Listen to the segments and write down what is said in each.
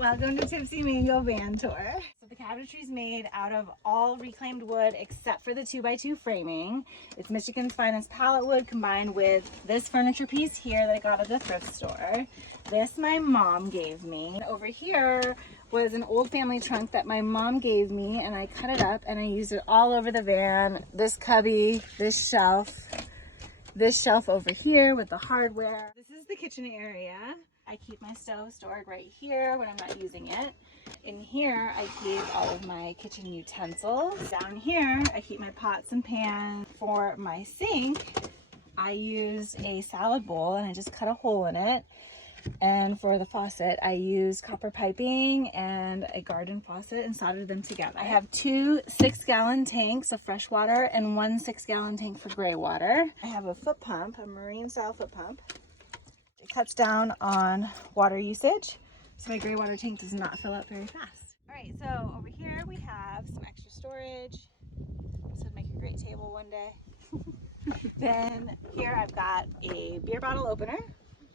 Welcome to Tipsy Mango Van Tour. So the cabinetry is made out of all reclaimed wood except for the 2x2 framing. It's Michigan's finest pallet wood combined with this furniture piece here that I got at the thrift store. This my mom gave me. And over here was an old family trunk that my mom gave me, and I cut it up and I used it all over the van. This cubby, this shelf over here with the hardware. This is the kitchen area. I keep my stove stored right here when I'm not using it. In here, I keep all of my kitchen utensils. Down here, I keep my pots and pans. For my sink, I used a salad bowl and I just cut a hole in it. And for the faucet, I used copper piping and a garden faucet and soldered them together. I have two 6-gallon tanks of fresh water and one 6-gallon tank for gray water. I have a foot pump, a marine style foot pump. It cuts down on water usage, so my gray water tank does not fill up very fast. All right, so over here we have some extra storage. This would make a great table one day. Then here I've got a beer bottle opener,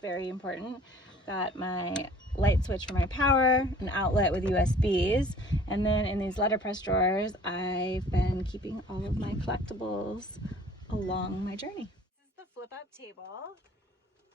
very important. Got my light switch for my power, an outlet with USBs, and then in these letterpress drawers, I've been keeping all of my collectibles along my journey. This is the flip-up table.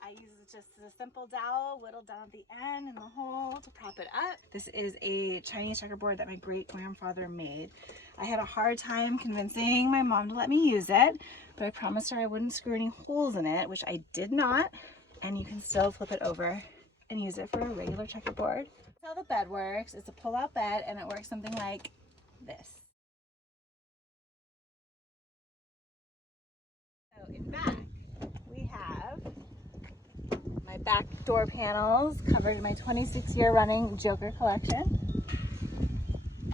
I use just a simple dowel whittled down at the end in the hole to prop it up. This is a Chinese checkerboard that my great-grandfather made. I had a hard time convincing my mom to let me use it, but I promised her I wouldn't screw any holes in it, which I did not, and you can still flip it over and use it for a regular checkerboard. That's how the bed works. It's a pull-out bed, and it works something like this. So in back, we have my back door panels covered in my 26-year running Joker collection.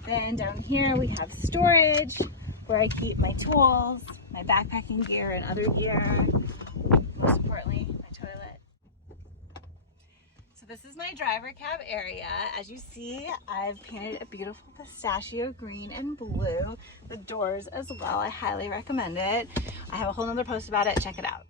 Then down here we have storage where I keep my tools, my backpacking gear and other gear, most importantly my toilet. So this is my driver cab area. As you see, I've painted a beautiful pistachio green and blue. The doors as well, I highly recommend it. I have a whole nother post about it, check it out.